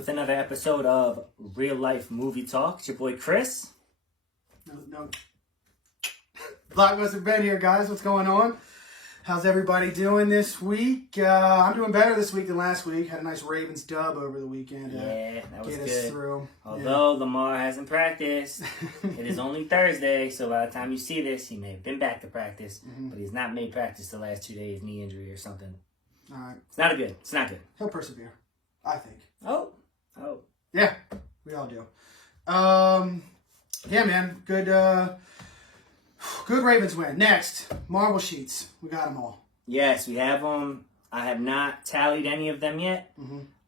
with another episode of Real Life Movie Talk. It's your boy Chris. No. Blockbuster Ben here, guys. What's going on? How's everybody doing this week? I'm doing better this week than last week. Had a nice Ravens dub over the weekend. Yeah, that was get good. Us through. Although Lamar hasn't practiced, it is only Thursday, so by the time you see this, he may have been back to practice, but he's not made practice the last 2 days, knee injury or something. All right. It's not good. It's not good. He'll persevere, I think. Oh. Yeah, we all do. Yeah, man. Good Ravens win. Next, Marvel sheets. We got them all. Yes, we have them. I have not tallied any of them yet.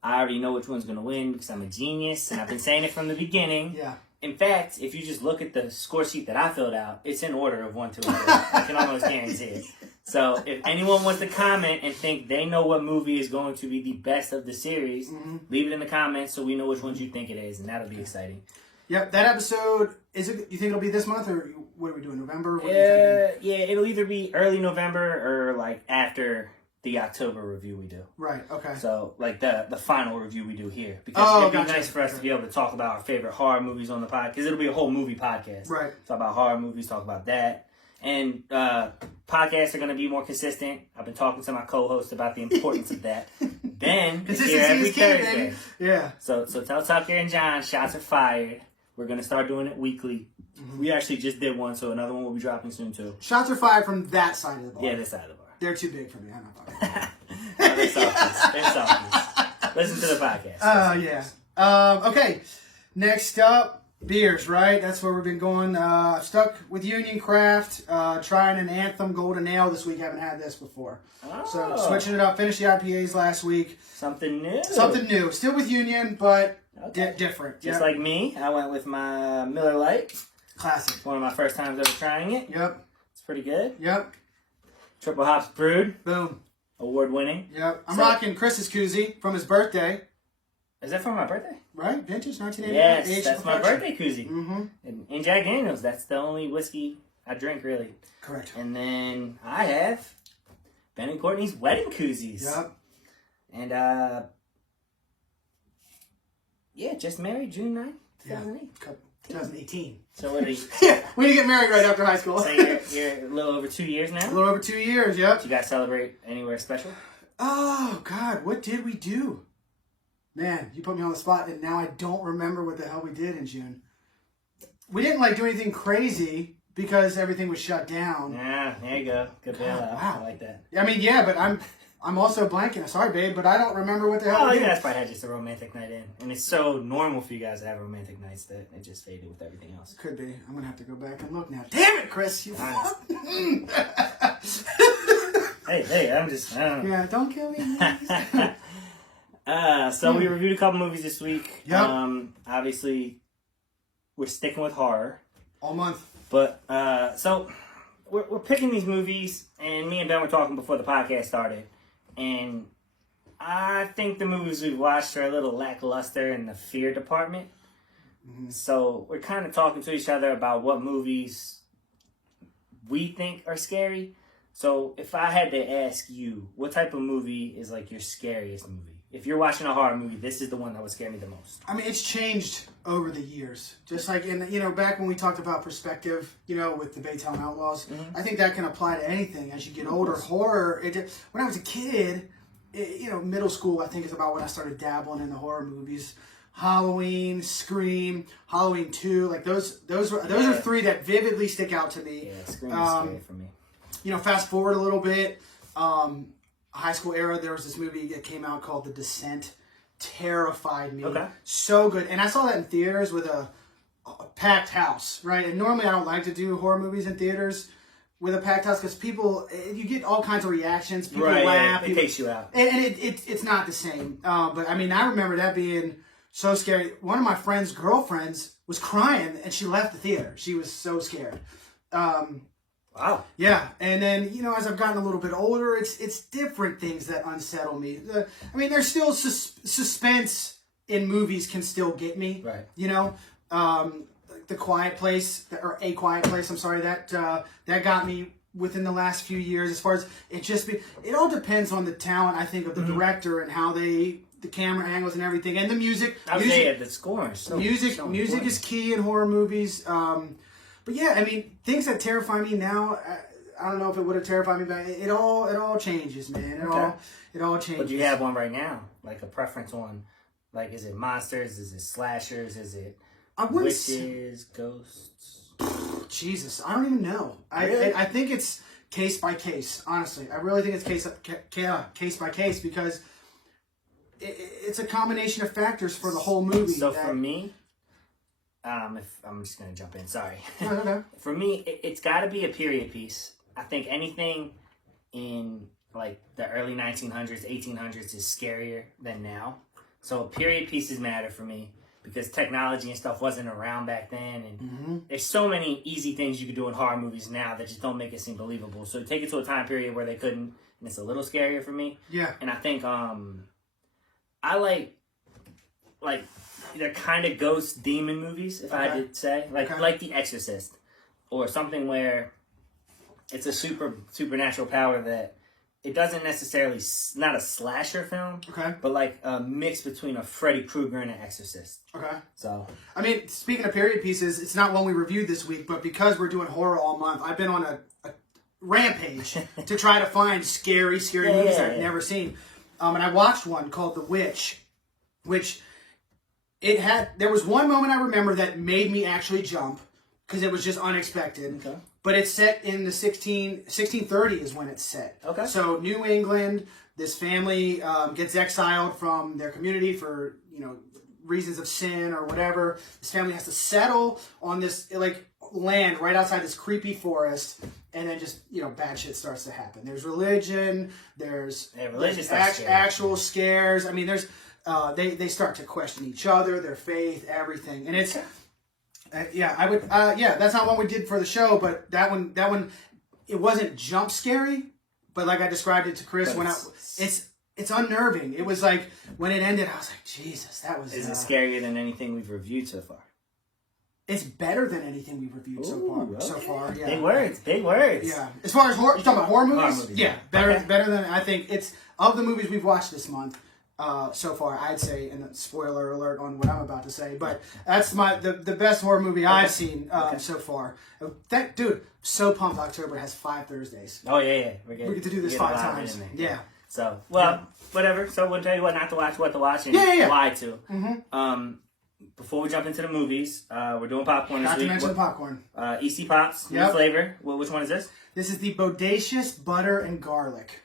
I already know which one's going to win because I'm a genius, and I've been saying it from the beginning. Yeah. In fact, if you just look at the score sheet that I filled out, it's in order of 1, 2, and 3. I can almost guarantee it. So if anyone wants to comment and think they know what movie is going to be the best of the series, leave it in the comments so we know which ones you think it is, and that'll be exciting. Yep, that episode, you think it'll be this month, or what are we doing, November? What yeah, it'll either be early November or like after the October review we do. Right, okay. So, like the final review we do here. Because it'd be nice for us to be able to talk about our favorite horror movies on the podcast, because it'll be a whole movie podcast. Right. Talk about horror movies, talk about that. And podcasts are going to be more consistent. I've been talking to my co-host about the importance of that. Ben is here every Thursday. Yeah. So tell Tucker and John, shots are fired. We're going to start doing it weekly. We actually just did one, so another one will be dropping soon too. Shots are fired from that side of the bar. Yeah, this side of the bar. They're too big for me. I'm not talking about No, they're selfies. They're selfies. Listen to the podcast. Oh, yeah. Okay. Next up, beers, right? That's where we've been going. Stuck with Union Craft. Trying an Anthem Golden Ale this week. Haven't had this before. Oh. So switching it up. Finished the IPAs last week. Something new. Something new. Still with Union, but different. Just like me, I went with my Miller Lite. Classic. One of my first times ever trying it. Yep. It's pretty good. Yep. Triple hops brewed. Boom. Award winning. Yep. I'm rocking Chris's koozie from his birthday. Is that for my birthday? Right? Vintage 1989. Yes, that's my birthday koozie. And Jack Daniels, that's the only whiskey I drink, really. Correct. And then I have Ben and Courtney's wedding koozies. Yep. And, just married June 9th, 2008. 2018. So what are you? Yeah, we didn't get married right after high school. So you're a little over 2 years now? A little over 2 years, yep. Did you guys celebrate anywhere special? Oh, God, what did we do? Man, you put me on the spot, and now I don't remember what the hell we did in June. We didn't, do anything crazy because everything was shut down. Yeah, there you go. Good bailout. Wow. I like that. I mean, yeah, but I'm also blanking. Sorry, babe, but I don't remember what the hell we You did. guys probably had just a romantic night in. And it's so normal for you guys to have romantic nights that it just faded with everything else. Could be. I'm going to have to go back and look now. Damn it, Chris. You Hey, I'm just... Yeah, don't kill me. So we reviewed a couple movies this week. Yep. Obviously, we're sticking with horror. All month. But, so we're picking these movies, and me and Ben were talking before the podcast started. And I think the movies we've watched are a little lackluster in the fear department. So we're kind of talking to each other about what movies we think are scary. So if I had to ask you, what type of movie is your scariest movie? If you're watching a horror movie, this is the one that would scare me the most. I mean, it's changed over the years. Just like back when we talked about perspective, with the Baytown Outlaws, I think that can apply to anything as you get older. Horror, when I was a kid, middle school, I think is about when I started dabbling in the horror movies. Halloween, Scream, Halloween 2, those are three that vividly stick out to me. Yeah, Scream is scary for me. Fast forward a little bit, high school era, there was this movie that came out called The Descent. Terrified me. Okay. So good. And I saw that in theaters with a packed house, right? And normally I don't like to do horror movies in theaters with a packed house because you get all kinds of reactions. People laugh. It takes you out. And it's not the same. But I mean, I remember that being so scary. One of my friend's girlfriends was crying and she left the theater. She was so scared. Wow. Yeah, and then as I've gotten a little bit older, it's different things that unsettle me. I mean, there's still suspense in movies can still get me. Right. The Quiet Place or A Quiet Place. I'm sorry that got me within the last few years. As far as it all depends on the talent, I think, of the director and how they the camera angles and everything, and the music. I would say the score is so music important. is key in horror movies. But yeah, I mean, things that terrify me now, I don't know if it would have terrified me back. It all changes, man. It all changes. But do you have one right now, like a preference on, like, is it monsters? Is it slashers? Is it witches, ghosts? Jesus, I don't even know. Really? I think it's case by case. Honestly, I really think it's case by case because it's a combination of factors for the whole movie. So for me, if I'm just gonna jump in. Sorry. Okay. For me, it's got to be a period piece. I think anything in like the early 1900s, 1800s is scarier than now. So period pieces matter for me because technology and stuff wasn't around back then, and there's so many easy things you could do in horror movies now that just don't make it seem believable. So take it to a time period where they couldn't, and it's a little scarier for me. Yeah. And I think I like they're kind of ghost demon movies, if I did say, like The Exorcist, or something where it's a supernatural power that it doesn't necessarily, not a slasher film, but like a mix between a Freddy Krueger and an Exorcist. Okay. So, I mean, speaking of period pieces, it's not one we reviewed this week, but because we're doing horror all month, I've been on a rampage to try to find scary movies I've never seen. And I watched one called The Witch, which there was one moment I remember that made me actually jump because it was just unexpected. Okay. But it's set in the 1630 is when it's set. Okay. So New England, this family gets exiled from their community for, reasons of sin or whatever. This family has to settle on this land right outside this creepy forest, and then just bad shit starts to happen. There's religion. There's actual scares. I mean, there's they start to question each other, their faith, everything, and it's. That's not what we did for the show, but that one, it wasn't jump scary, but like I described it to Chris, it's unnerving. It was like, when it ended, I was like, Jesus, that was... Is it scarier than anything we've reviewed so far? It's better than anything we've reviewed so far, yeah. Big words. Yeah. As far as horror, you talking about horror movies? Yeah, better than, I think, it's, of the movies we've watched this month, so far, I'd say, and spoiler alert on what I'm about to say, but that's the best horror movie I've seen so far. Dude, so pumped October has 5 Thursdays. Oh, yeah. We get to do this 5 times. Yeah. So, whatever. So we'll tell you what not to watch, what to watch, and why to. Mm-hmm. Before we jump into the movies, we're doing popcorn this week. Not to mention the popcorn. EC Pops, new flavor. Which one is this? This is the Bodacious Butter and Garlic.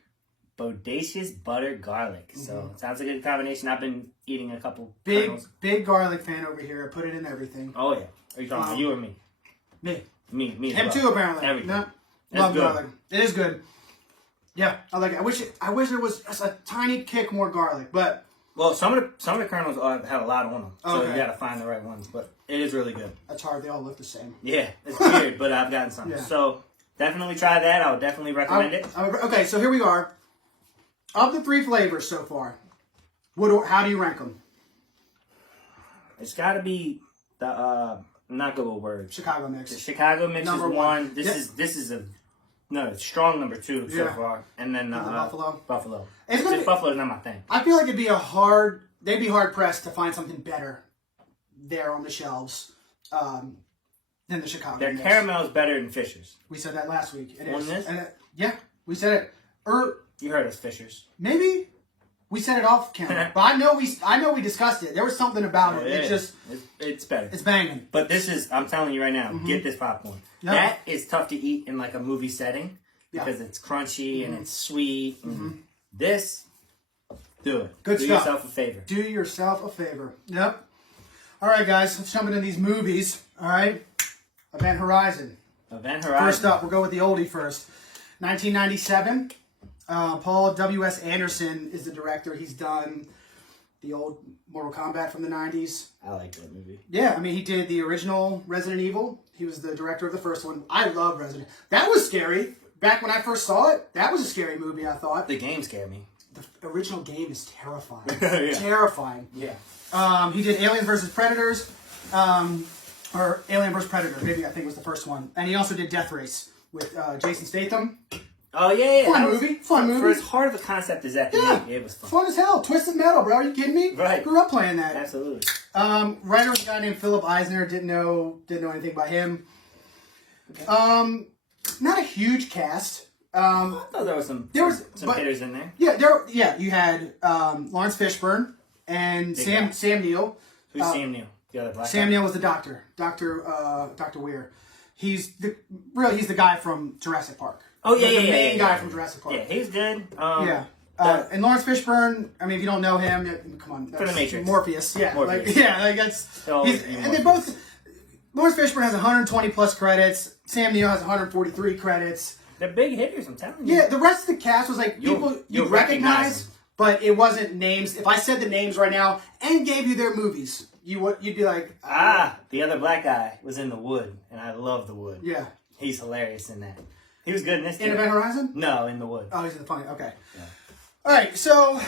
Bodacious butter garlic. So it sounds like a good combination. I've been eating a couple. Big garlic fan over here. I put it in everything. Oh yeah. Are you talking about you or me? Me. Me. Him too, apparently. Everything. No, love garlic. It is good. Yeah, I like it. I wish there was just a tiny kick more garlic, but some of the kernels have a lot on them, so you gotta find the right ones. But it is really good. That's hard. They all look the same. Yeah, it's weird, but I've gotten some. Yeah. So definitely try that. I would definitely recommend it. Okay, so here we are. Of the 3 flavors so far, how do you rank them? It's got to be the not good with words. Chicago mix. The Chicago mix number is one. This is a strong number 2 so far, and then Buffalo. Buffalo. Buffalo's not my thing. I feel like they'd be hard pressed to find something better there on the shelves than the Chicago. Their caramel is better than Fisher's. We said that last week. It is. We said it. You heard us, Fisher's. Maybe we said it off camera, but I know we discussed it. There was something about it. Yeah. It's better. It's banging. But I'm telling you right now, get this popcorn. Yep. That is tough to eat in like a movie setting because it's crunchy and it's sweet. This, do it. Good stuff. Do yourself a favor. Do yourself a favor. Yep. All right, guys, let's jump into these movies. All right. Event Horizon. First up, we'll go with the oldie first. 1997. Paul W.S. Anderson is the director. He's done the old Mortal Kombat from the 90s. I like that movie. Yeah, I mean, he did the original Resident Evil. He was the director of the first one. I love Resident Evil. That was scary. Back when I first saw it, that was a scary movie, I thought. The game scared me. The original game is terrifying. Yeah. Terrifying. Yeah. He did Aliens vs. Predators. Or Alien vs. Predator, maybe I think was the first one. And he also did Death Race with Jason Statham. Oh yeah, Fun movie. For as hard of a concept as that, yeah, it was fun. Fun as hell. Twisted Metal, bro. Are you kidding me? Right. Grew up playing that. Absolutely. Writer was a guy named Philip Eisner. Didn't know anything about him. Okay. Not a huge cast. I thought there was some hitters in there. Yeah, you had Lawrence Fishburne and Sam Neill. Who's Sam Neill? The other black Sam guy? Neill was the doctor, Dr. Weir. He's the guy from Jurassic Park. Oh yeah, the main guy from Jurassic Park. Yeah, he's good. And Lawrence Fishburne. I mean, if you don't know him, come on, for the Matrix, Morpheus. Yeah, Morpheus. That's. And they both. Lawrence Fishburne has 120 plus credits. Sam Neill has 143 credits. They're big hitters, I'm telling you. Yeah, the rest of the cast was like people you recognize, but it wasn't names. If I said the names right now and gave you their movies, you'd be like, the other black guy was in The Wood, and I love The Wood. Yeah, he's hilarious in that. He was good in this. In Event Horizon? No, in The Wood. Oh, he's in the funny. Okay. Yeah. All right, so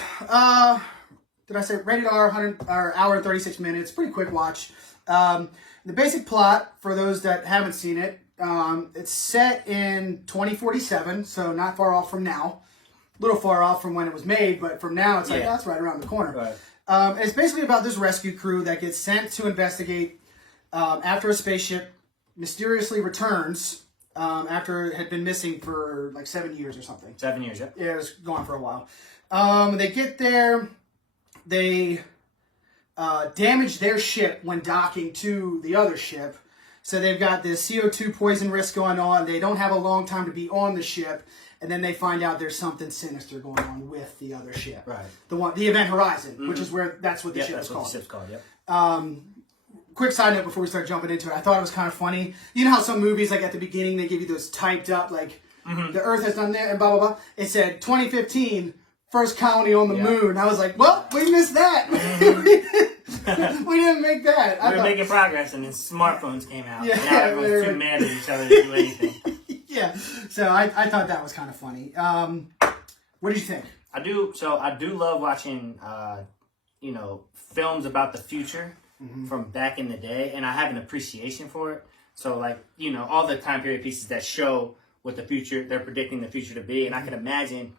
did I say rated R? Hour and 36 minutes. Pretty quick watch. The basic plot for those that haven't seen it. It's set in 2047, so not far off from now. A little far off from when it was made, but from now it's like, that's right around the corner. Right. It's basically about this rescue crew that gets sent to investigate after a spaceship mysteriously returns after it had been missing for like 7 years or something. 7 years, yeah. Yeah, it was gone for a while. They get there, they damage their ship when docking to the other ship. So they've got this CO2 poison risk going on. They don't have a long time to be on the ship, and then they find out there's something sinister going on with the other ship. Right. The Event Horizon, which is where that's what the ship is called. That's what the ship's called. Yep. Quick side note before we start jumping into it, I thought it was kind of funny. You know how some movies, like at the beginning, they give you those typed up, like the Earth has done that and blah blah blah. It said 2015, first colony on the moon. I was like, well, we missed that. We didn't make that. We were making progress, and then smartphones came out. Yeah, now everyone's too mad at each other to do anything. Yeah, so I thought that was kind of funny. What do you think? I do love watching, films about the future from back in the day, and I have an appreciation for it. So, like, all the time period pieces that show what the future, they're predicting the future to be, and I can imagine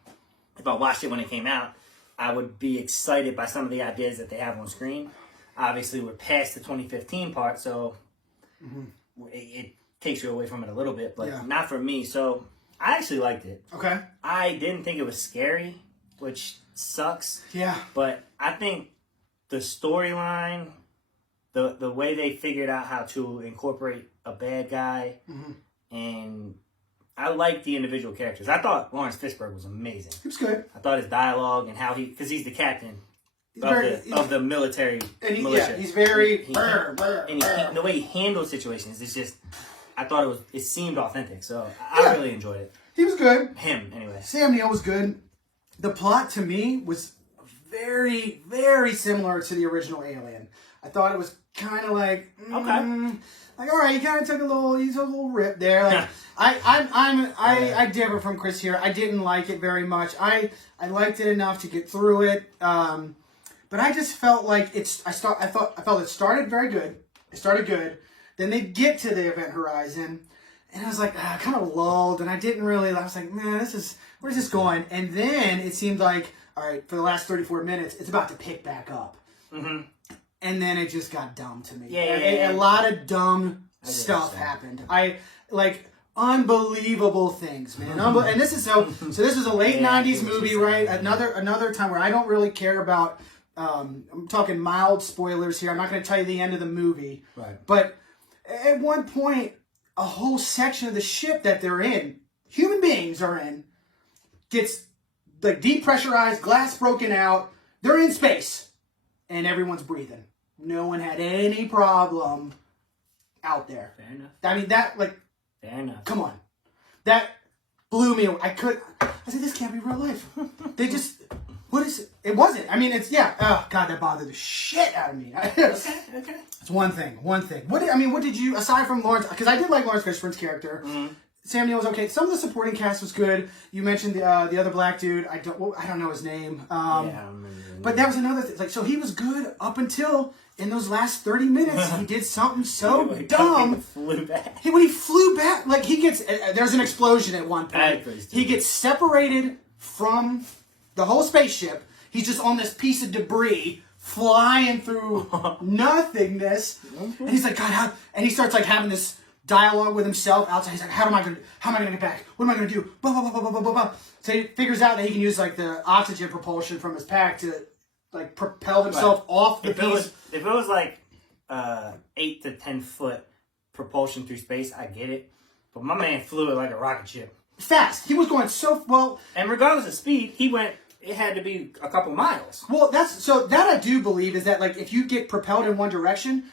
if I watched it when it came out, I would be excited by some of the ideas that they have on screen. Obviously, we're past the 2015 part, so it takes you away from it a little bit, but not for me. So I actually liked it. Okay. I didn't think it was scary, which sucks. Yeah. But I think the storyline, the way they figured out how to incorporate a bad guy, and I liked the individual characters. I thought Lawrence Fishburne was amazing. He was good. I thought his dialogue and how because he's the captain of the military militia. Yeah, he's very... And the way he handles situations, it's just... I thought it seemed authentic, so I really enjoyed it. He was good. Him, anyway. Sam Neill was good. The plot, to me, was very, very similar to the original Alien. I thought it was kind of like... Okay. Like, all right, he kind of took a little rip there. Like, I differ from Chris here. I didn't like it very much. I liked it enough to get through it. But I just felt like I felt it started very good. It started good. Then they get to the Event Horizon, and I was like, kind of lulled, and I didn't really. I was like, man, where's this going? And then it seemed like, all right, for the last 34 minutes, it's about to pick back up. Mm-hmm. And then it just got dumb to me. A lot of dumb stuff happened. Unbelievable things, man. And this is so this is a late 90s movie, right? Another time where I don't really care about. I'm talking mild spoilers here. I'm not going to tell you the end of the movie. Right. But at one point, a whole section of the ship that they're in, human beings are in, gets like depressurized, glass broken out. They're in space, and everyone's breathing. No one had any problem out there. Fair enough. I mean, fair enough. Come on. That blew me away. I said, this can't be real life. They just... What is it? It wasn't. I mean, it's, oh, God, that bothered the shit out of me. Okay. It's one thing. What did you, aside from Lawrence, because I did like Lawrence Fishburne's character. Mm-hmm. Sam Neill was okay. Some of the supporting cast was good. You mentioned the other black dude. I don't know his name. I don't remember. But that was another thing. Like, so he was good up until in those last 30 minutes, he did something so He dumb. flew back. When he flew back, like he gets, there's an explosion at one point. He gets separated from the whole spaceship. He's just on this piece of debris flying through nothingness. And he's like, God, how? And he starts like having this dialogue with himself outside. He's like, how am I gonna get back? What am I gonna do? Blah, blah, blah, blah, blah, blah, blah. So he figures out that he can use like the oxygen propulsion from his pack to like propel himself off the piece. If it was like 8 to 10 foot propulsion through space, I get it. But my man flew it like a rocket ship. Fast. He was going so well. And regardless of speed, it had to be a couple miles. Well, that I do believe is that like if you get propelled in one direction,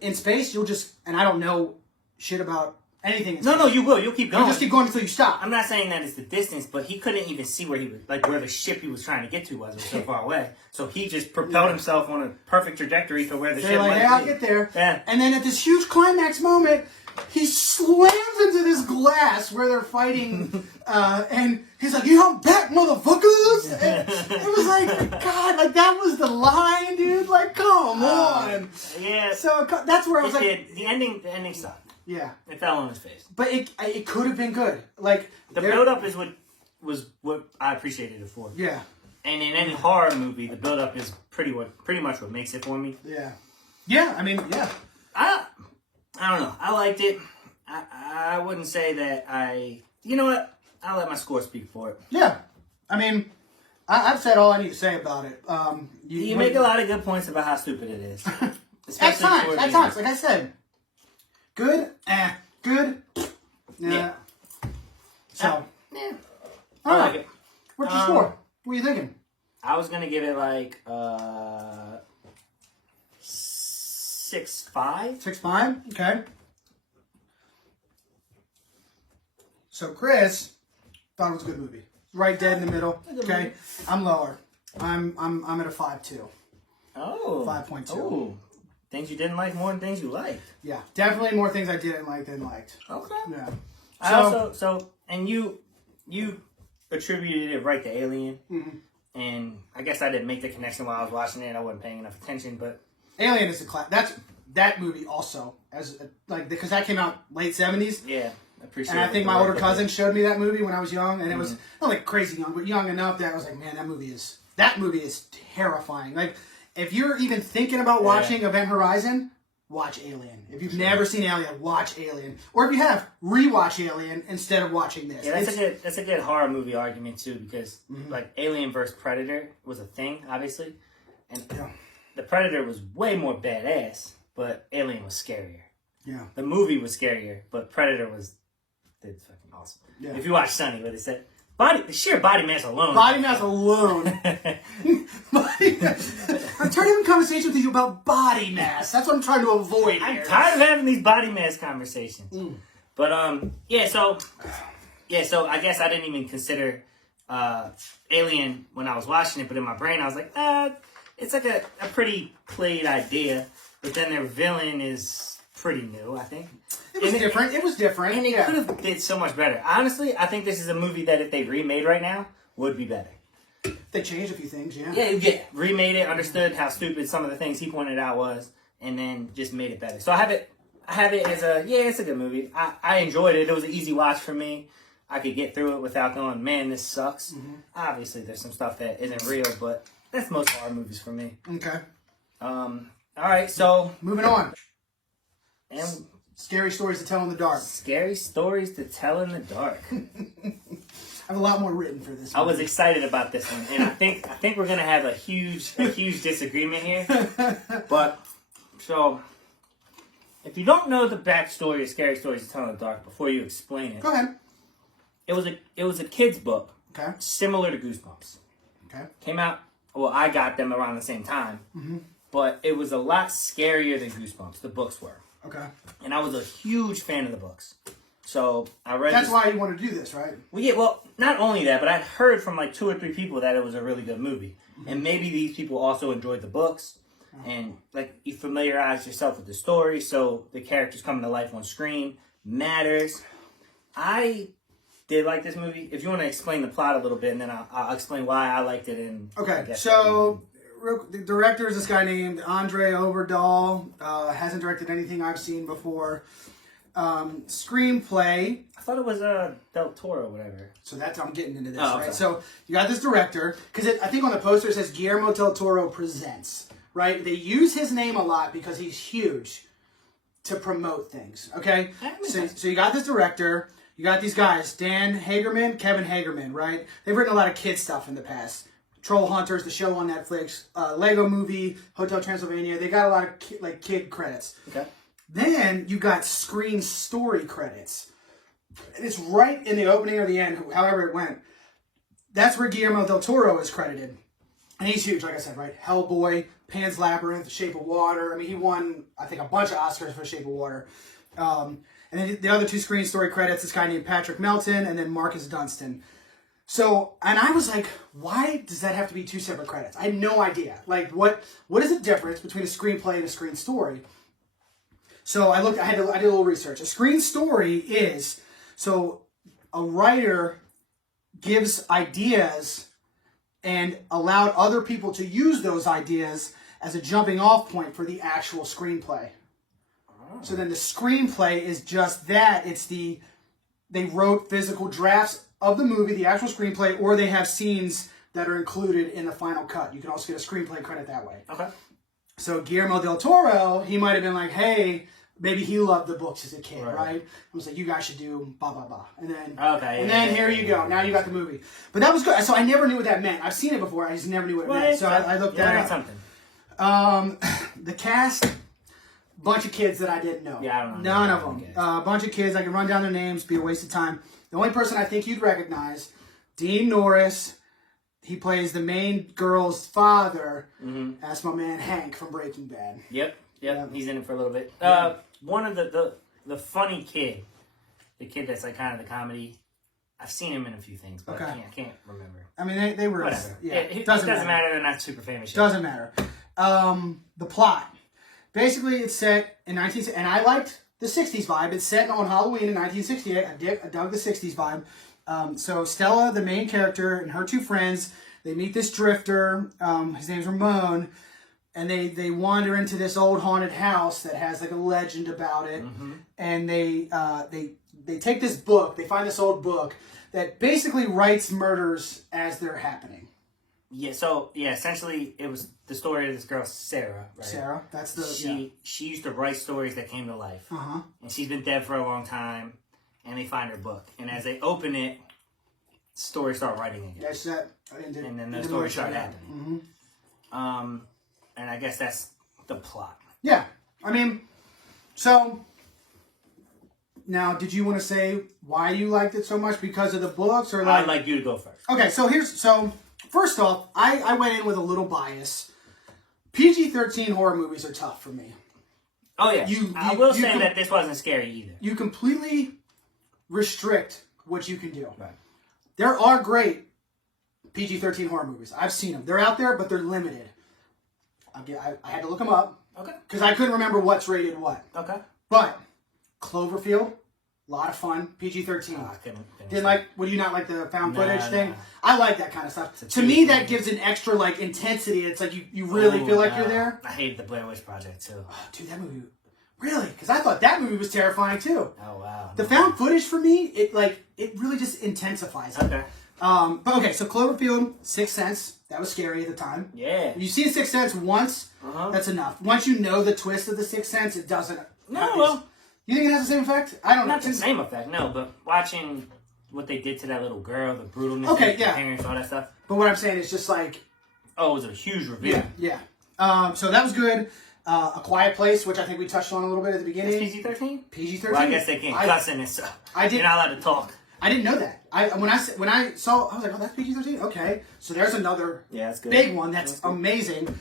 in space you'll just, and I don't know shit about anything. No, you will. You'll keep going. You'll just keep going until you stop. I'm not saying that it's the distance, but he couldn't even see where where the ship he was trying to get to was. It was so far away. So he just propelled himself on a perfect trajectory for where the ship like, might hey, be. I'll get there. Yeah. And then at this huge climax moment, he slams into this glass where they're fighting, and he's like, "Yeah, I'm back, motherfuckers!" And it was like, God, like that was the line, dude. Like, come on. Yeah. So that's where I was like, the ending sucked. Yeah. It fell on his face. But it could have been good. Like the build up is what I appreciated it for. Yeah. And in any horror movie, the build up is pretty much what makes it for me. Yeah. Yeah. I mean, yeah. I don't know. I liked it. I wouldn't say that you know what? I'll let my score speak for it. Yeah. I mean, I've said all I need to say about it. You make a lot of good points about how stupid it is. At times, like I said. Good, good, yeah. So, yeah. All I right. like it. What's your score? What are you thinking? I was gonna give it like 6.5. 6.5. Okay. So Chris thought it was a good movie. Right dead in the middle. Okay. I'm lower. I'm at a 5.2. Oh. 5.2. Oh. Things you didn't like more than things you liked. Yeah, definitely more things I didn't like than liked. Okay. Yeah. And you attributed it right to Alien, and I guess I didn't make the connection while I was watching it. I wasn't paying enough attention, but Alien is a class. That movie also because that came out late 70s. Yeah, I appreciate it. And I think my older cousin showed me that movie when I was young, and it was not like crazy young, but young enough that I was like, man, that movie is terrifying. Like, if you're even thinking about watching Event Horizon, watch Alien. If you've never seen Alien, watch Alien. Or if you have, rewatch Alien instead of watching this. Yeah, that's a good horror movie argument too, because like Alien versus Predator was a thing, obviously, and the Predator was way more badass, but Alien was scarier. Yeah, the movie was scarier, but Predator was fucking awesome. Yeah. If you watch Sunny, where they said the sheer body mass alone. Body mass alone. I'm trying to have a conversation with you about body mass. That's what I'm trying to avoid here. I'm tired of having these body mass conversations. But so I guess I didn't even consider Alien when I was watching it, but in my brain I was like, it's like a pretty played idea, but then their villain is pretty new, I think. It was different. And it could have did so much better. Honestly, I think this is a movie that if they remade right now, would be better. They changed a few things, yeah. Yeah. Remade it, understood how stupid some of the things he pointed out was, and then just made it better. So I have it as it's a good movie. I enjoyed it. It was an easy watch for me. I could get through it without going, man, this sucks. Obviously, there's some stuff that isn't real, but that's most horror movies for me. Okay. All right, so moving on. And scary stories to tell in the dark. Scary stories to tell in the dark. I have a lot more written for this movie. I was excited about this one, and I think we're gonna have a huge disagreement here. But so, if you don't know the backstory of Scary Stories to Tell in the Dark, before you explain it, go ahead. It was a kid's book, okay, similar to Goosebumps. Okay, came out. Well, I got them around the same time, but it was a lot scarier than Goosebumps. The books were. Okay. And I was a huge fan of the books. So I read. That's why you want to do this, right? Well, yeah. Well, not only that, but I'd heard from like 2 or 3 people that it was a really good movie, and maybe these people also enjoyed the books, and like you familiarize yourself with the story, so the characters coming to life on screen matters. I did like this movie. If you want to explain the plot a little bit, and then I'll explain why I liked it. And okay, so the director is this guy named Andre Overdahl. Hasn't directed anything I've seen before. Screenplay. I thought it was Del Toro or whatever. So that's I'm getting into this, Oh, right? okay. So you got this director, because I think on the poster it says Guillermo del Toro presents, right? They use his name a lot because he's huge to promote things, okay? So you got this director, you got these guys, Dan Hagerman, Kevin Hagerman, right? They've written a lot of kid stuff in the past. Troll Hunters, the show on Netflix, Lego Movie, Hotel Transylvania. They got a lot of kid credits. Okay. Then you got screen story credits. And it's right in the opening or the end, however it went. That's where Guillermo del Toro is credited. And he's huge, like I said, right? Hellboy, Pan's Labyrinth, Shape of Water. I mean, he won, I think, a bunch of Oscars for Shape of Water. And then the other two screen story credits, this guy named Patrick Melton and then Marcus Dunstan. So, and I was like, why does that have to be two separate credits? I had no idea. Like, what is the difference between a screenplay and a screen story? So I did a little research. A screen story is, so a writer gives ideas and allowed other people to use those ideas as a jumping off point for the actual screenplay. So then the screenplay is just that. They wrote physical drafts of the movie, the actual screenplay, or they have scenes that are included in the final cut. You can also get a screenplay credit that way. Okay. So Guillermo del Toro, he might have been like, hey, maybe he loved the books as a kid, right? I was like, you guys should do blah, blah, blah. And then, here you go. Now you got the movie. But that was good. So I never knew what that meant. I've seen it before. I just never knew what it meant. So I looked that up. Something. The cast, bunch of kids that I didn't know. Yeah, I don't know. None of them. A bunch of kids. I can run down their names, be a waste of time. The only person I think you'd recognize, Dean Norris. He plays the main girl's father. Mm-hmm. That's my man Hank from Breaking Bad. Yep. He's in it for a little bit. One of the funny kid, the kid that's like kind of the comedy. I've seen him in a few things, but I can't remember. I mean, they were whatever. Yeah, it doesn't matter. They're not super famous yet. Doesn't matter. The plot. Basically, it's set in and I liked the 60s vibe. It's set on Halloween in 1968. I dug the 60s vibe. So Stella, the main character, and her two friends, they meet this drifter. His name's Ramon. And they wander into this old haunted house that has like a legend about it. Mm-hmm. And they take this book. They find this old book that basically writes murders as they're happening. Yeah. So essentially, it was the story of this girl Sarah. Right? Sarah, that's the she used to write stories that came to life. Uh-huh. And she's been dead for a long time. And they find her book. And as they open it, stories start writing again. That's that. And then the stories start happening. Mm-hmm. And I guess that's the plot. Yeah. I mean, so now, did you want to say why you liked it so much? Because of the books, or like? I'd like you to go first. Okay, so first off, I went in with a little bias. PG-13 horror movies are tough for me. Oh yeah, I will say that this wasn't scary either. You completely restrict what you can do. Right. There are great PG-13 horror movies. I've seen them. They're out there, but they're limited. I had to look them up. Okay. Because I couldn't remember what's rated what. Okay. But Cloverfield, a lot of fun. PG-13. I couldn't would you not like the found footage thing? No. I like that kind of stuff. To me, that gives an extra like intensity. It's like you really feel like you're there. I hated the Blair Witch Project too. Oh, dude, that movie. Really? Because I thought that movie was terrifying too. Oh wow. The found footage for me, it really just intensifies it. Okay. But okay, so Cloverfield, Sixth Sense. That was scary at the time. Yeah. You see a Sixth Sense once, that's enough. Once you know the twist of the Sixth Sense, it doesn't. You think it has the same effect? I don't know. Not the same effect, no. But watching what they did to that little girl, the brutalness, okay, of the parents, all that stuff. But what I'm saying is just like. Oh, it was a huge reveal. Yeah. So that was good. A Quiet Place, which I think we touched on a little bit at the beginning. PG-13? PG-13. Well, I guess they can't cuss in it, so you're not allowed to talk. I didn't know that. When I saw, I was like, oh, that's PG-13. Okay, so there's another that's good. Big one that's amazing.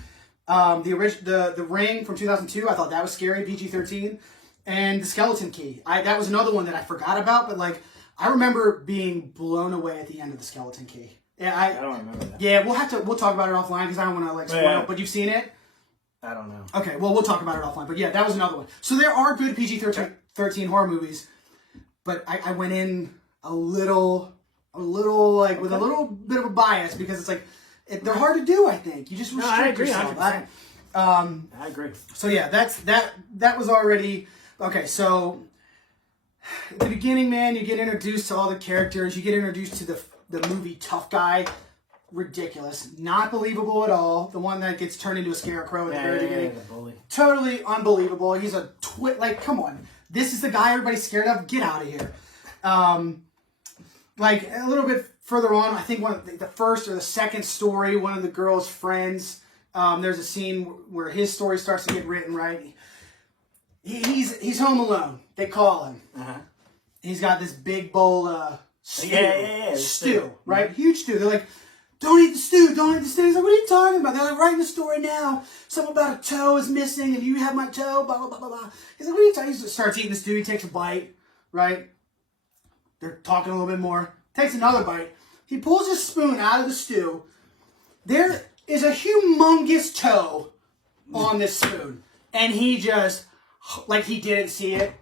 The Ring from 2002. I thought that was scary. PG-13, and The Skeleton Key. That was another one that I forgot about, but like I remember being blown away at the end of The Skeleton Key. Yeah, I don't remember that. Yeah, we'll talk about it offline because I don't want to like spoil. Yeah. But you've seen it. I don't know. Okay, well we'll talk about it offline. But yeah, that was another one. So there are good PG-13 horror movies, but I went in a little like with a little bit of a bias because it's like they're hard to do. I think you just restrict I agree, yourself. 100%. I agree. So yeah, that was already okay. So at the beginning, man, you get introduced to all the characters. You get introduced to the movie Tough Guy. Ridiculous, not believable at all. The one that gets turned into a scarecrow at the very beginning. The bully. Totally unbelievable. He's a like, come on. This is the guy everybody's scared of. Get out of here. Like a little bit further on, I think the first or the second story, one of the girl's friends, there's a scene where his story starts to get written, right? He's home alone. They call him. Uh-huh. He's got this big bowl of stew. Yeah. Stew, right? Huge stew. They're like, don't eat the stew, don't eat the stew. He's like, what are you talking about? They're like, writing the story now. Something about a toe is missing and you have my toe, blah, blah, blah, blah, blah. He's like, what are you talking about? He starts eating the stew. He takes a bite, right? They're talking a little bit more. Takes another bite. He pulls his spoon out of the stew. There is a humongous toe on this spoon. And he just, like he didn't see it.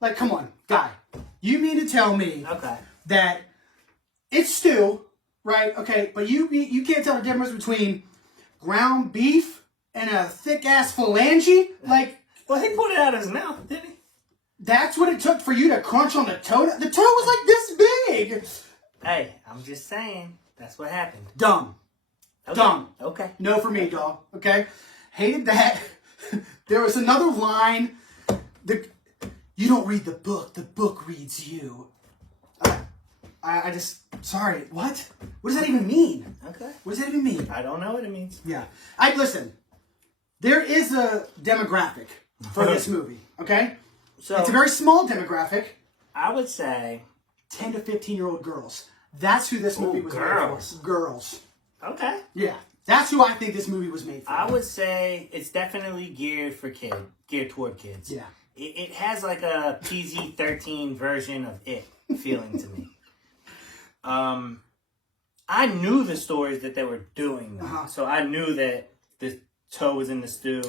Like, come on, guy. You mean to tell me that it's stew, right? Okay, but you can't tell the difference between ground beef and a thick-ass phalange? Like, well, he put it out of his mouth, didn't he? That's what it took for you to crunch on the toe? The toe was like this big. Hey, I'm just saying. That's what happened. Dumb. Okay. Dumb. Okay. No for me, dog. Okay? Hated that. There was another line. You don't read the book reads you. I just, sorry, what? What does that even mean? Okay. What does that even mean? I don't know what it means. Yeah. Listen, there is a demographic for this movie, okay? So it's a very small demographic. I would say 10 to 15-year-old girls. That's who this movie was made for. Girls. Okay. Yeah. That's who I think this movie was made for. I would say it's definitely geared toward kids. Yeah. It has like a PG-13 version of It feeling to me. I knew the stories that they were doing, though. So I knew that the toe was in the stew,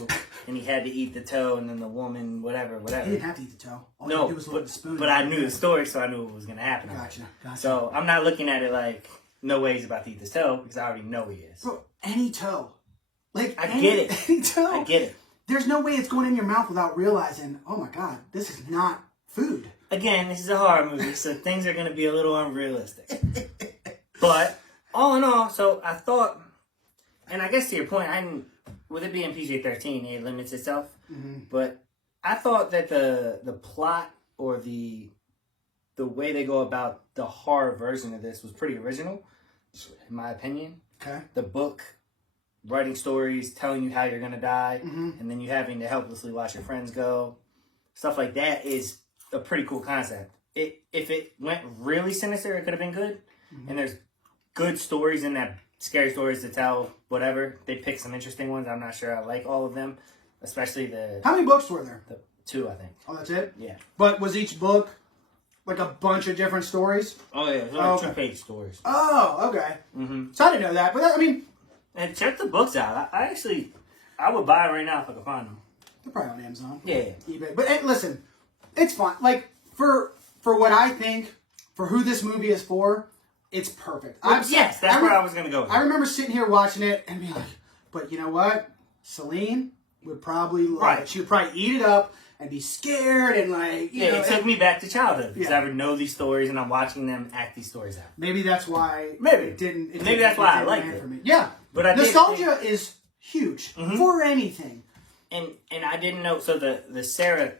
and he had to eat the toe, and then the woman, whatever. He didn't have to eat the toe. All no, he had to do was look at the spoon. But I knew the story, so I knew what was going to happen. Gotcha. So I'm not looking at it like, no way he's about to eat this toe, because I already know he is. Bro, any toe. Like, I get it. Any toe. I get it. There's no way it's going in your mouth without realizing, oh my God, this is not food. Again, this is a horror movie, so things are going to be a little unrealistic. But, all in all, so I thought, and I guess to your point, with it being PG-13, it limits itself. Mm-hmm. But I thought that the plot or the way they go about the horror version of this was pretty original, in my opinion. Okay. The book, writing stories, telling you how you're going to die, and then you having to helplessly watch your friends go. Stuff like that is a pretty cool concept. If it went really sinister, it could have been good. Mm-hmm. And there's good stories in that, scary stories to tell, whatever. They picked some interesting ones. I'm not sure I like all of them, especially the... How many books were there? 2, I think. Oh, that's it? Yeah. But was each book like a bunch of different stories? Oh, yeah. It's like 2-page stories. Oh, okay. Mm-hmm. So I didn't know that. But I mean... And check the books out. I would buy it right now if I could find them. They're probably on Amazon. Yeah. eBay. But listen, it's fun. Like, for what I think, for who this movie is for, it's perfect. Yes, that's where I was going to go with I remember sitting here watching it and being like, but you know what? Celine would probably love it. She would probably eat it up and be scared and like, you know. It took me back to childhood because I would know these stories and I'm watching them act these stories out. Maybe that's why it didn't. Maybe that's why I like it. For me. Yeah. But nostalgia is huge for anything. And I didn't know. So the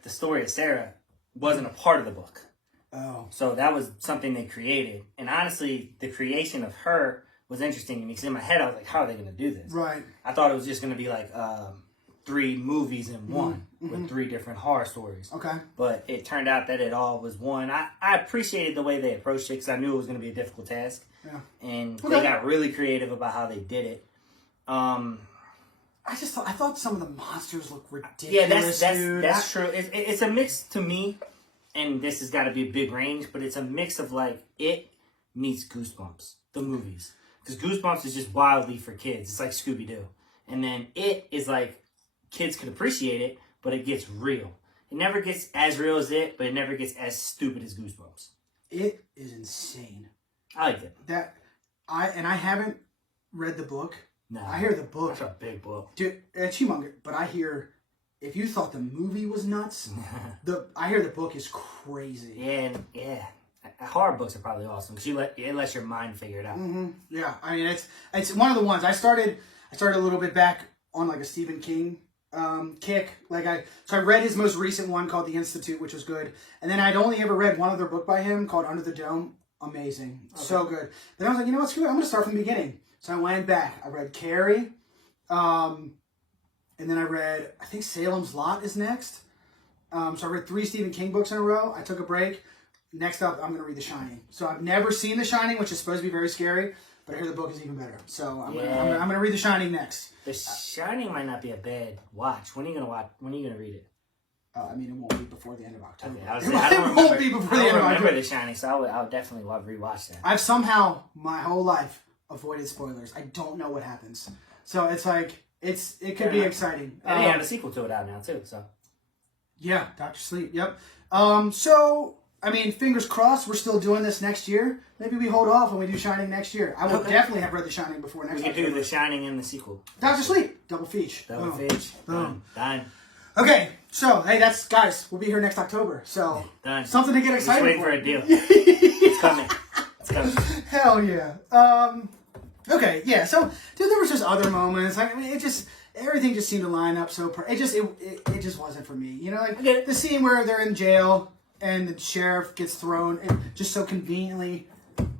story of Sarah wasn't a part of the book. Oh. So that was something they created. And honestly, the creation of her was interesting to me because in my head I was like, how are they going to do this? Right. I thought it was just going to be like 3 movies in one with 3 different horror stories. Okay. But it turned out that it all was one. I appreciated the way they approached it because I knew it was going to be a difficult task. Yeah. And they got really creative about how they did it. I thought some of the monsters looked ridiculous. Yeah, that's true. It's a mix to me, and this has got to be a big range, but it's a mix of like It meets Goosebumps, the movies. Because Goosebumps is just wildly for kids. It's like Scooby-Doo. And then It is like, kids can appreciate it, but it gets real. It never gets as real as It, but it never gets as stupid as Goosebumps. It is insane. I like it. I haven't read the book. No. I hear the book. That's a big book. Dude, it's humongous. But I hear, if you thought the movie was nuts, I hear the book is crazy. Yeah. Horror books are probably awesome because it lets your mind figure it out. Mm-hmm. Yeah, I mean it's one of the ones I started a little bit back on like a Stephen King kick. So I read his most recent one called The Institute, which was good, and then I'd only ever read one other book by him called Under the Dome. Amazing, so good. Then I was like, you know what, screw it, I'm gonna start from the beginning. So I went back. I read Carrie, and then I read, I think Salem's Lot is next. So I read 3 Stephen King books in a row. I took a break. Next up, I'm going to read The Shining. So I've never seen The Shining, which is supposed to be very scary, but I hear the book is even better. So I'm going to read The Shining next. The Shining might not be a bad watch. When are you going to watch? When are you going to read it? I mean, it won't be before the end of October. Okay, it won't be before the end of October. I remember The Shining, so I would definitely rewatch that. I've somehow, my whole life, avoided spoilers. I don't know what happens. So it's like, it could be exciting. And they have a sequel to it out now, too, so. Yeah, Dr. Sleep, yep. So, I mean, fingers crossed we're still doing this next year. Maybe we hold off when we do Shining next year. I will definitely have read The Shining before next year. We could do The Shining and the sequel. Dr. Sleep, double feature. Boom. Done. Okay, so, hey, guys, we'll be here next October. So, done. Something to get excited for. Just waiting for a deal. It's coming. Hell yeah. Okay, yeah, so, dude, there was just other moments. Like, I mean, everything just seemed to line up so it just wasn't for me. You know, like the scene where they're in jail and the sheriff gets thrown and just so conveniently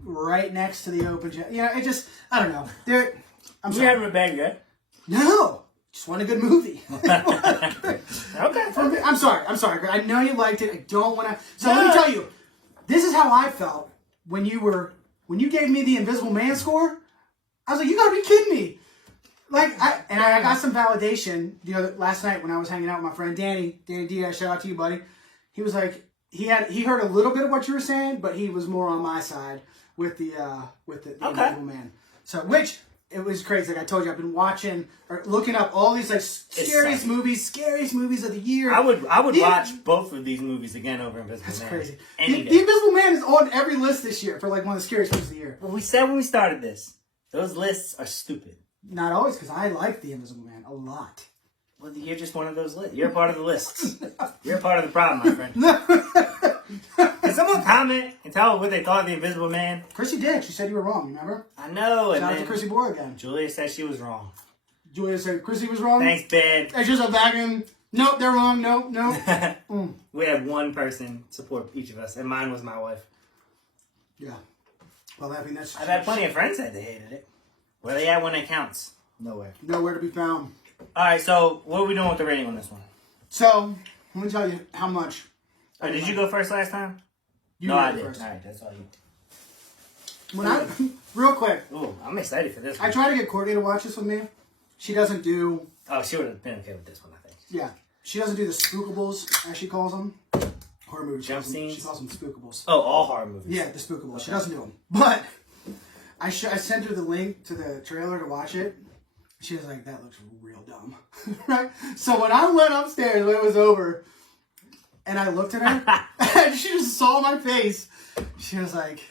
right next to the open jail. You know, I don't know. I'm sorry. You haven't read bad yet? No. Just want a good movie. Okay. I'm sorry. I know you liked it. I don't want to. So let me tell you, this is how I felt when you gave me the Invisible Man score. I was like, you gotta be kidding me. Like, I got some validation last night when I was hanging out with my friend Danny Diaz, shout out to you, buddy. He was like, he heard a little bit of what you were saying, but he was more on my side with the Invisible Man. So, which, it was crazy. Like I told you, I've been watching or looking up all these like scariest movies of the year. I would watch both of these movies again over Invisible Man. That's crazy. The Invisible Man is on every list this year for like one of the scariest movies of the year. Well, we said when we started this, those lists are stupid. Not always, because I like The Invisible Man a lot. Well, you're just one of those lists. You're part of the lists. You're part of the problem, my friend. Can someone comment and tell what they thought of The Invisible Man? Chrissy did. She said you were wrong, remember? I know. Shout out to Chrissy Bohr again. Julia said she was wrong. Julia said Chrissy was wrong? Thanks, babe. And she was back in, nope, they're wrong, nope. We had one person support each of us, and mine was my wife. Yeah. Well, I mean, that's... I've had plenty of friends that they hated it. Where they at when it counts? Nowhere. Nowhere to be found. All right, so what are we doing with the rating on this one? So, let me tell you how much. Did you go first last time? No, I did. First. All right, that's all you. Real quick. Ooh, I'm excited for this one. I tried to get Courtney to watch this with me. She doesn't do... Oh, she would have been okay with this one, I think. Yeah. She doesn't do the spookables, as she calls them. Horror movies. Jump scenes? She calls them spookables. Oh, all horror movies. Yeah, the spookables. Okay. She doesn't do them. But I sent her the link to the trailer to watch it. She was like, that looks real dumb. Right? So when I went upstairs, when it was over, and I looked at her, and she just saw my face, she was like,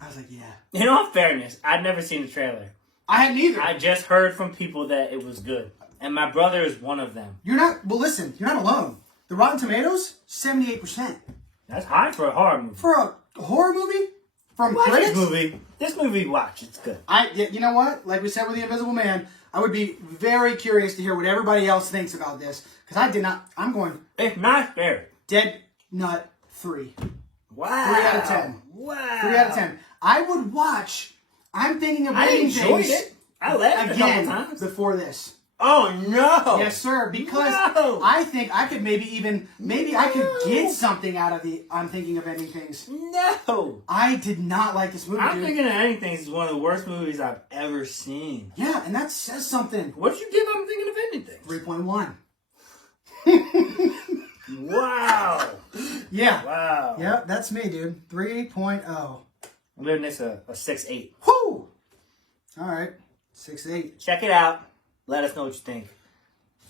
I was like, yeah. In all fairness, I'd never seen the trailer. I hadn't either. I just heard from people that it was good. And my brother is one of them. Well, listen, you're not alone. The Rotten Tomatoes, 78%. That's high for a horror movie. For a horror movie? From critics? This movie, watch. It's good. You know what? Like we said with The Invisible Man, I would be very curious to hear what everybody else thinks about this. Because I did not... I'm going... It's not fair. Dead Nut 3. Wow. 3 out of 10. Wow. 3 out of 10. I would watch... I'm thinking of rating things... I enjoyed it. I laughed a couple times. Before this. Oh, no. Yes, sir. Because I think I could maybe I could get something out of the I'm thinking of ending things. No. I did not like this movie, I'm thinking of ending things is one of the worst movies I've ever seen. Yeah, and that says something. What did you give I'm thinking of ending things? 3.1. Wow. Yeah. Wow. Yeah, that's me, dude. 3.0. I'm giving this a 6.8. Whoo! All right. 6.8. Check it out. Let us know what you think.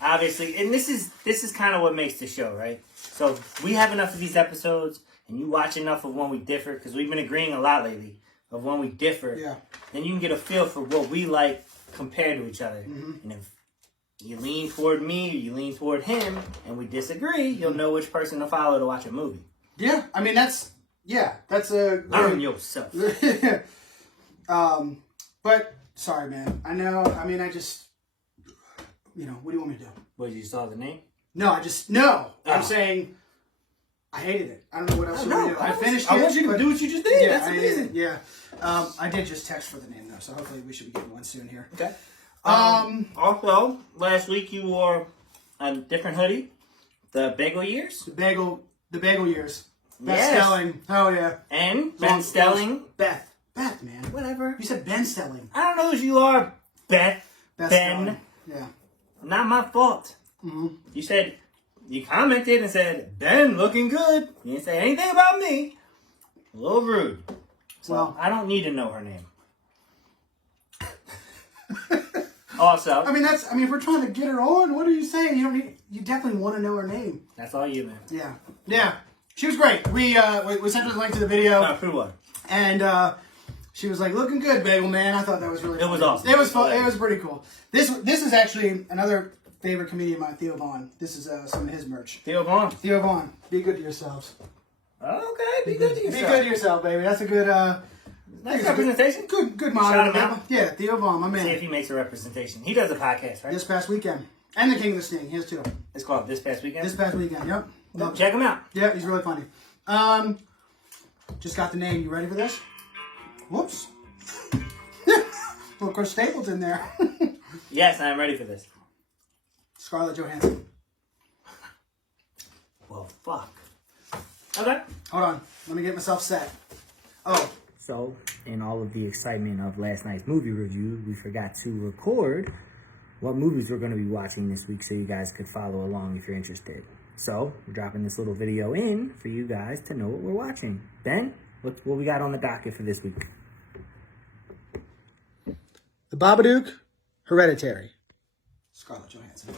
Obviously, and this is kind of what makes the show, right? So we have enough of these episodes, and you watch enough of when we differ, because we've been agreeing a lot lately of when we differ. Yeah. then you can get a feel for what we like compared to each other. And if you lean toward me or you lean toward him and we disagree, you'll know which person to follow to watch a movie. Yeah, I mean, that's a... Learn yourself. But, sorry, man. I know, I mean, I just, what do you want me to do? What, you saw the name? No, I'm saying I hated it. I don't know what else to do. I finished it. I want you to do what you just did. Yeah, That's amazing. Yeah. I did just text for the name, though, so hopefully we should be getting one soon here. Okay. Also, last week you wore a different hoodie. The Bagel Years. The Bagel Years. Beth Stelling. Oh, yeah. And Ben Stelling. Beth, man. Whatever. You said Ben Stelling. I don't know who you are, Ben. Stelling. Yeah. Not my fault. You commented and said, Ben looking good. You didn't say anything about me. A little rude. So Well, I don't need to know her name. Also, if we're trying to get her on, what are you saying? You definitely want to know her name. that's all you, man. Yeah. She was great. We sent her the link to the video. No, who was? And she was like, looking good, Bagel Man. I thought that was really It funny. was awesome. It was fun. It was pretty cool. This is actually another favorite comedian of mine, Theo Vaughn. This is some of his merch. Theo Vaughn. Theo Vaughn. Be good to yourselves. Okay, be good to yourself. Be good to yourself, baby. That's a good... Nice representation. Good motto. Shout him out. Yeah, Theo Vaughn, my man. See if he makes a representation. He does a podcast, right? This past weekend. And the King of the Sting. He has two. It's called This Past Weekend? This past weekend, yep. Love it. Check him out. Yeah, he's really funny. Just got the name. You ready for this? Whoops. Little Chris Stapleton there. Yes, I'm ready for this. Scarlett Johansson. Well, fuck. Okay. Hold on. Let me get myself set. Oh. So, in all of the excitement of last night's movie review, we forgot to record what movies we're going to be watching this week so you guys could follow along if you're interested. So, we're dropping this little video in for you guys to know what we're watching. Ben, what we got on the docket for this week? The Babadook, Hereditary. Scarlett Johansson.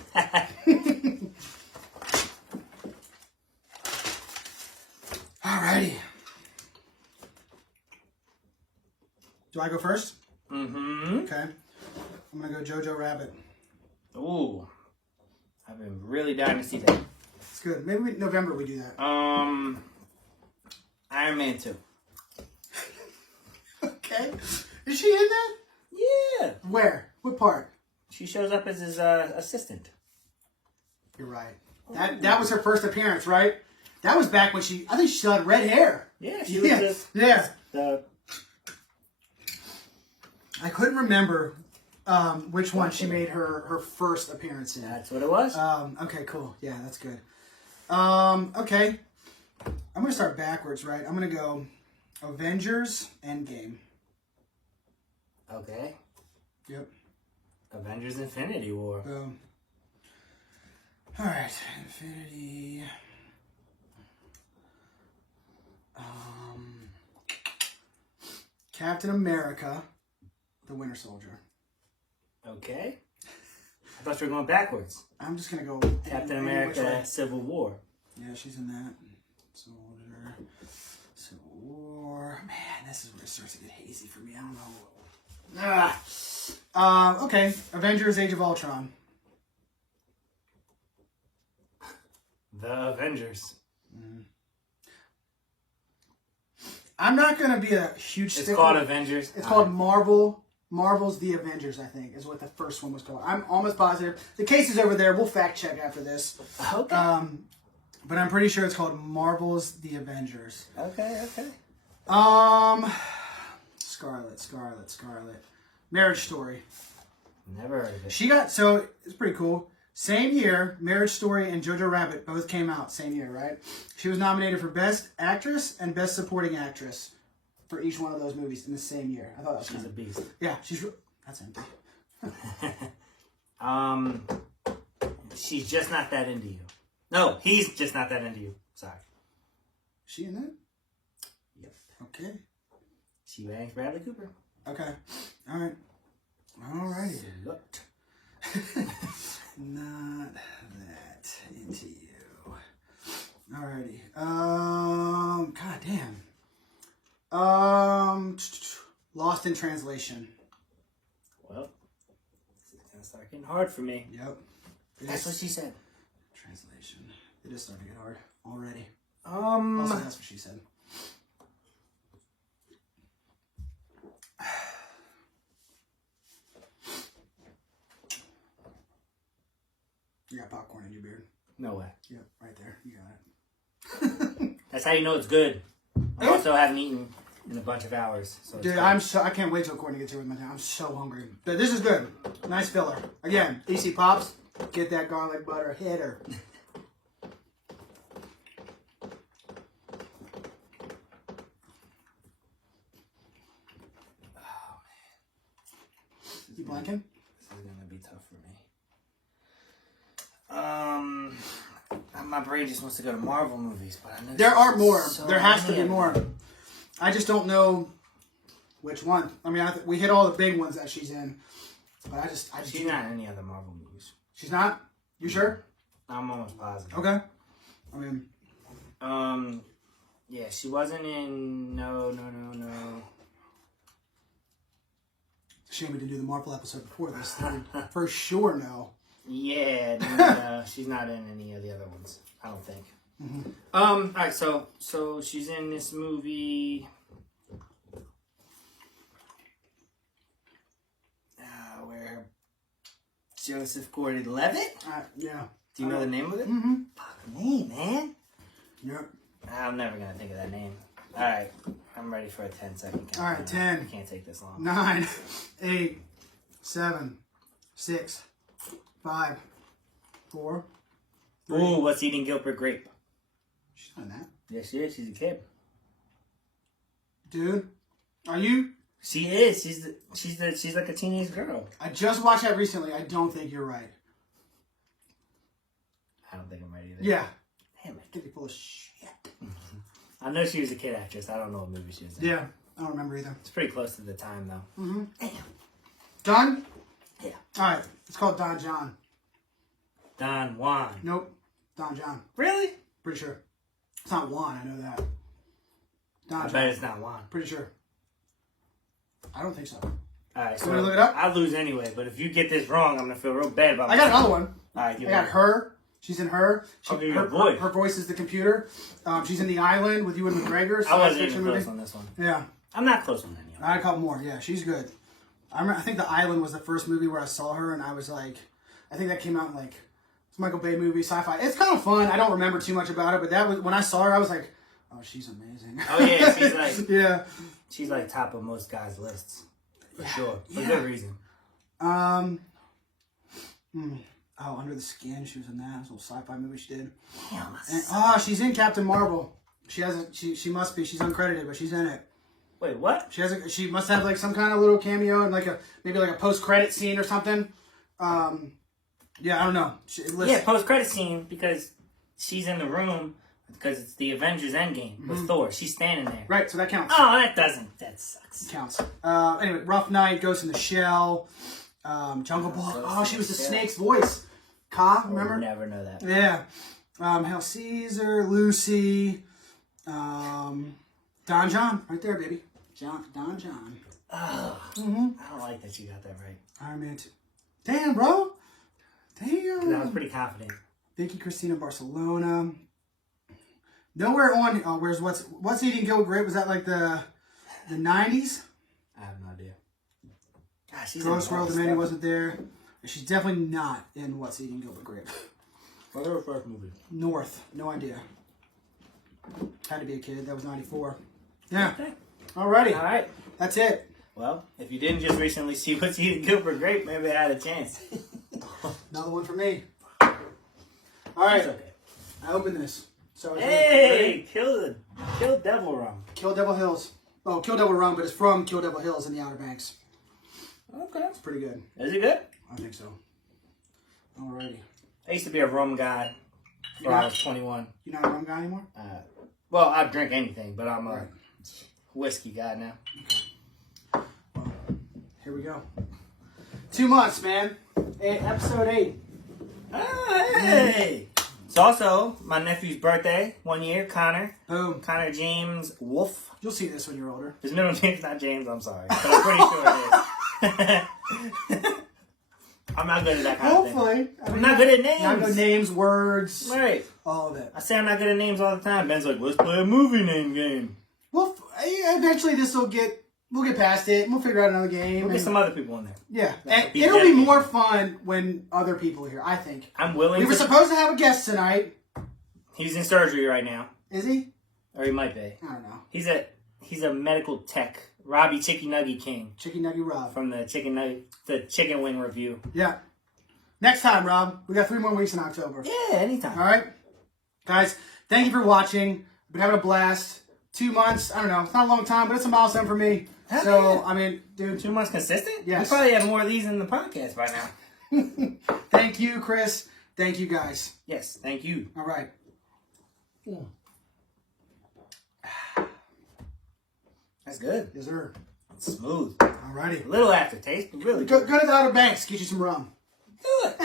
Alrighty. Do I go first? Mm-hmm. Okay. I'm going to go Jojo Rabbit. Ooh. I've been really dying to see that. It's good. Maybe November we do that. Iron Man 2. Okay. Is she in that? Yeah. Where? What part? She shows up as his assistant. You're right. That was her first appearance, right? That was back when I think she still had red hair. Yeah, she was just... Yeah. The... I couldn't remember which one she made her first appearance in. That's what it was. Okay, cool. Yeah, that's good. Okay. I'm going to start backwards, right? I'm going to go Avengers Endgame. Okay. Yep. Avengers Infinity War. Boom. All right. Infinity. Captain America, the Winter Soldier. Okay. I thought you were going backwards. I'm just going to go... Captain America, Civil War. Yeah, she's in that. Soldier. Civil War. Man, this is where it starts to get hazy for me. I don't know. Okay. Avengers, Age of Ultron. The Avengers. I'm not going to be a huge stickler. It's called Avengers. It's called Marvel's The Avengers, I think, is what the first one was called. I'm almost positive. The case is over there. We'll fact check after this. Okay. But I'm pretty sure it's called Marvel's The Avengers. Okay. Scarlett. Marriage Story. Never heard of it. She got, so it's pretty cool. Same year, Marriage Story and Jojo Rabbit both came out same year, right? She was nominated for Best Actress and Best Supporting Actress for each one of those movies in the same year. I thought that was She's a beast. Yeah, that's empty. She's just not that into you. No, he's just not that into you. Sorry. She in that? Yep. Okay. She bangs Bradley Cooper. Okay. All right. Alrighty. Looked. Not that into you. Alrighty. God damn. Lost in Translation. Well, this is gonna start getting hard for me. Yep. That's what she said. Translation. It is starting to get hard already. Also, that's what she said. You got popcorn in your beard. no way. Yep, right there. You got it. That's how you know it's good. I also haven't eaten in a bunch of hours. So Dude, I can't wait till Courtney gets here with me. I'm so hungry. But this is good. Nice filler. Again, EC Pops, get that garlic butter hitter. You blanking? This is gonna be tough for me. My brain just wants to go to Marvel movies, but I know There are more. so There has to many be of more. them. I just don't know which one. I mean, we hit all the big ones that she's in, but I just She's not in any other Marvel movies. She's not. You sure? I'm almost positive. Okay. I mean, yeah, she wasn't in. No. shame we didn't do the Marvel episode before this. For sure, no. Yeah, no, she's not in any of the other ones. I don't think. Mm-hmm. All right, so she's in this movie. Where Joseph Gordon-Levitt? Yeah. Do you know the name of it? Mm-hmm. Fuck me, man. Yep. I'm never gonna think of that name. All right, I'm ready for a 10-second count. All right, 10. I can't take this long. 9, 8, 7, 6, 5, 4. Ooh, what's eating Gilbert Grape? She's not in that. Yes, she is. She's a kid. Dude, are you? She is. She's like a teenage girl. I just watched that recently. I don't think you're right. I don't think I'm right either. Yeah. Damn it. Get me full of shit. I know she was a kid actress. I don't know what movie she was in. Yeah. I don't remember either. It's pretty close to the time, though. Mm-hmm. Damn. Done? Yeah. All right. It's called Don John. Don Juan. Nope. Don John. Really? Pretty sure. It's not Juan. I know that. Don I John. bet it's not Juan. Pretty sure. I don't think so. All right, so You wanna look it up? I'll lose anyway, but if you get this wrong, I'm going to feel real bad about I got myself. another one. All right, I got Her. She's in Her. Okay, your voice. Her voice is the computer. She's in The Island with Ewan McGregor. I wasn't science even fiction close movie. on this one. Yeah. I'm not close on any of them. I had a couple more. Yeah, she's good. I think The Island was the first movie where I saw her, and I was like, I think that came out in like, it's a Michael Bay movie, sci-fi. It's kind of fun. I don't remember too much about it, but that was when I saw her, I was like, oh, she's amazing. Oh, yeah, she's like, yeah. she's like top of most guys' lists. For sure. For Yeah. good reason. Oh, Under the Skin. She was in that. It was a little sci-fi movie she did. Damn, And, she's in Captain Marvel. She has a, she must be. She's uncredited, but she's in it. Wait, what? She must have like some kind of little cameo and like maybe a post-credit scene or something. Yeah, I don't know. Yeah, post-credit scene because she's in the room because it's the Avengers Endgame with Thor. She's standing there. Right, so that counts. Oh, that doesn't. That sucks. Counts. Anyway, Rough Night, Ghost in the Shell, Jungle Book. Oh, she was the Snake's voice. Ka, remember? I'll never know that. Yeah. Hail Caesar, Lucy, Don John, right there, baby. Don John. Oh, I don't like that you got that right. Iron Man 2. Damn, bro. Damn. I was pretty confident. Vicky Cristina Barcelona. Nowhere on. Oh, where's what's eating Gilbert Grape? Was that like the 90s? I have no idea. Gosh, she's Gross in World all of Manny stuff. wasn't there. She's definitely not in What's Eating Gilbert Grape. What's her first movie? North. No idea. Had to be a kid. That was 94. Yeah. Okay. Alrighty. All right. That's it. Well, if you didn't just recently see What's Eating Gilbert Grape, maybe I had a chance. Another one for me. Alright. It's okay. I open this. So Hey, kill Devil Rum. Kill Devil Hills. Oh, Kill Devil Rum, but it's from Kill Devil Hills in the Outer Banks. Okay. It's pretty good. Is it good? I think so. Alrighty. I used to be a rum guy when I was 21. You're not a rum guy anymore? Well, I drink anything, but I'm a Right. whiskey guy now. Well, here we go. 2 months, man. Episode 8. Hey! It's also my nephew's birthday. 1 year, Connor. Boom. Connor James Wolf. You'll see this when you're older. His middle name's not James, I'm sorry. But I'm pretty sure it is. I'm not good at that kind of thing. Hopefully. I'm not good at names. Not good at names, words. Right. All of it. I say I'm not good at names all the time. Ben's like, let's play a movie name game. Well, eventually we'll get past it and we'll figure out another game. We'll get some other people in there. Yeah. That'll And be it'll be dedicated. more fun when other people are here, I think. I'm willing We were supposed to have a guest tonight. He's in surgery right now. Is he? Or he might be. I don't know. He's a medical tech. Robbie Chicky Nugget King. Chicken Nugget Rob. From the chicken wing review. Yeah. Next time, Rob. We got 3 more weeks in October. Yeah, anytime. All right? Guys, thank you for watching. Been having a blast. 2 months. I don't know. It's not a long time, but it's a milestone for me. Hell So, yeah. I mean, dude. 2 months consistent? Yes. We probably have more of these in the podcast by now. Thank you, Chris. Thank you, guys. Yes, thank you. All right. That's good. Yes, sir. It's smooth. All righty. A little aftertaste, but really Go good. to the Outer Banks. Get you some rum. Do it.